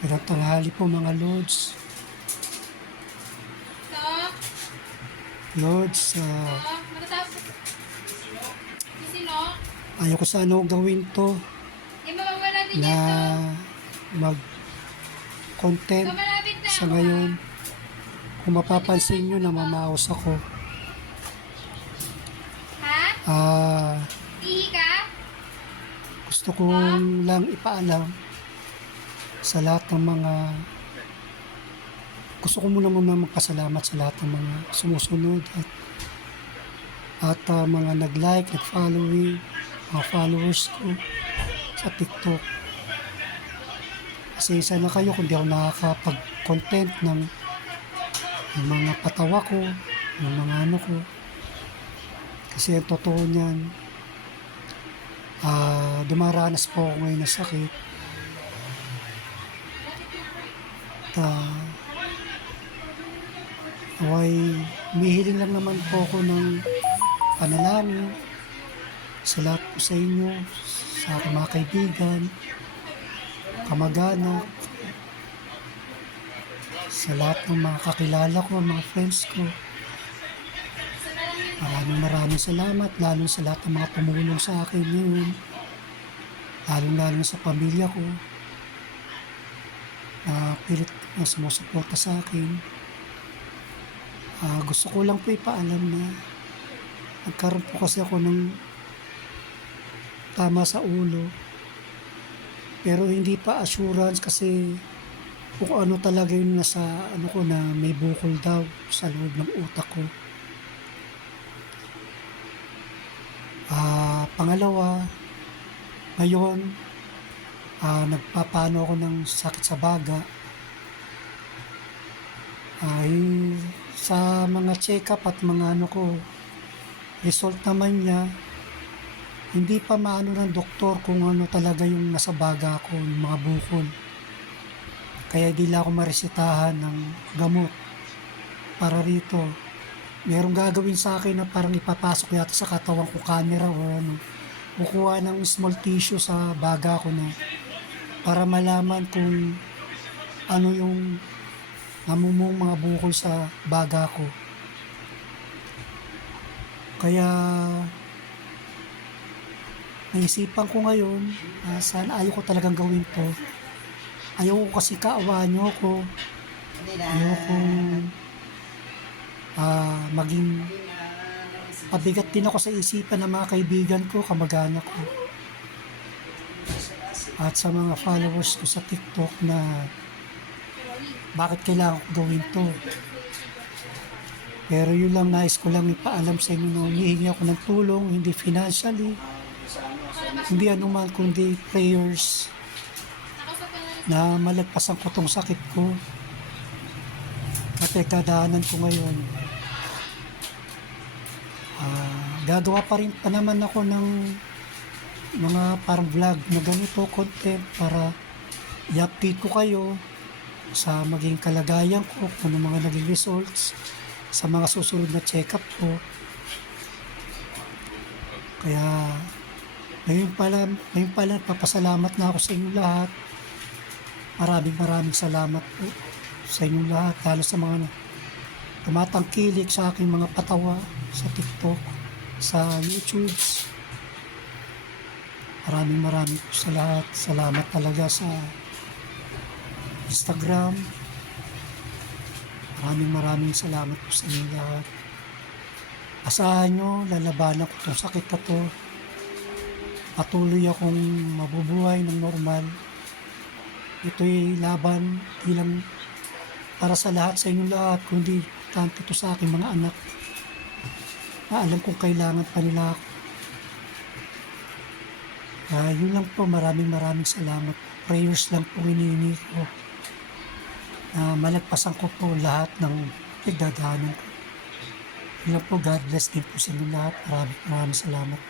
Magandang tanghali po mga Lods. Tok, Lods, tok, matatapos. Sino? ayaw ko sana gawin to Mawawala din na yan, Tok. mag-content Tok, malapit na sa ako, ngayon. Kung mapapansin nyo, namamaos ako. ha? Ihi ka? Gusto kong lang ipaalam sa lahat ng mga gusto ko muna magpasalamat sa lahat ng mga sumusunod at mga nag-like, nag-following, mga followers ko sa TikTok. Kasi isa na kayo kung di ako nakakapag-content ng mga patawa ko, ng mga ano ko. Kasi ang totoo niyan, dumaranas po ako ngayon ng sakit. Humihiling lang naman po ako ng panalangin sa lahat po sa inyo, sa aking mga kaibigan, kamag-anak, sa lahat ng mga kakilala ko, mga friends ko. Maraming salamat, lalo sa lahat ng mga tumulong sa akin ngayon, lalo sa pamilya ko, na pilit na sumusuporta sa akin. Gusto ko lang po ipaalam na nagkaroon po kasi ako ng tama sa ulo, pero hindi pa assurance kasi kung ano talaga yung nasa ano ko na may bukol daw sa loob ng utak ko. Pangalawa, ngayon nagpapano ako ng sakit sa baga. Sa mga check-up at mga ano ko, result naman niya, hindi pa maano ng doktor kung ano talaga yung nasa baga ko, yung mga bukol. Kaya di lang ako maresetahan ng gamot para rito. Merong gagawin sa akin na parang ipapasok yata sa katawan ko camera o ano. Kukuha ng small tissue sa baga ko na para malaman kung ano yung namumong mga bukol sa baga ko. Kaya naisipan ko ngayon, sana ayaw ko talagang gawin to. Ayaw ko kasi kaawaan nyo ko. Ayaw kong maging pabigat din ako sa isipan ng mga kaibigan ko, kamag-anak ko. At sa mga followers ko sa TikTok na bakit kailangan ko gawin to. Pero yun lang, nais ko lang ipaalam sa inyo na humihingi ako ng tulong, hindi financially, hindi anuman kundi prayers na malagpasan ko tong sakit ko at nagdadaanan ko ngayon. Gagawa pa naman ako ng mga parang vlog na ganito content para i-update ko kayo sa maging kalagayan ko, kung ano mga naging results sa mga susunod na check-up ko. Kaya ngayon pala papasalamat na ako sa inyong lahat. Maraming salamat po sa inyong lahat, lalo sa mga tumatangkilik sa aking mga patawa sa TikTok, sa YouTube. Maraming po sa lahat. Salamat talaga sa Instagram. Maraming salamat po sa inyo lahat. Asahan nyo, lalabanan ko itong sakit na to. Patuloy akong mabubuhay ng normal. Ito'y laban bilang para sa lahat, sa inyong lahat, kundi tanto ito sa aking mga anak na alam kong kailangan pa nila ako. Yun lang po, maraming salamat. Prayers lang po hinihingi ko na malagpasan ko po lahat ng pagdadaanan ko. Yun lang po, God bless din po sa inyo lahat. Maraming salamat.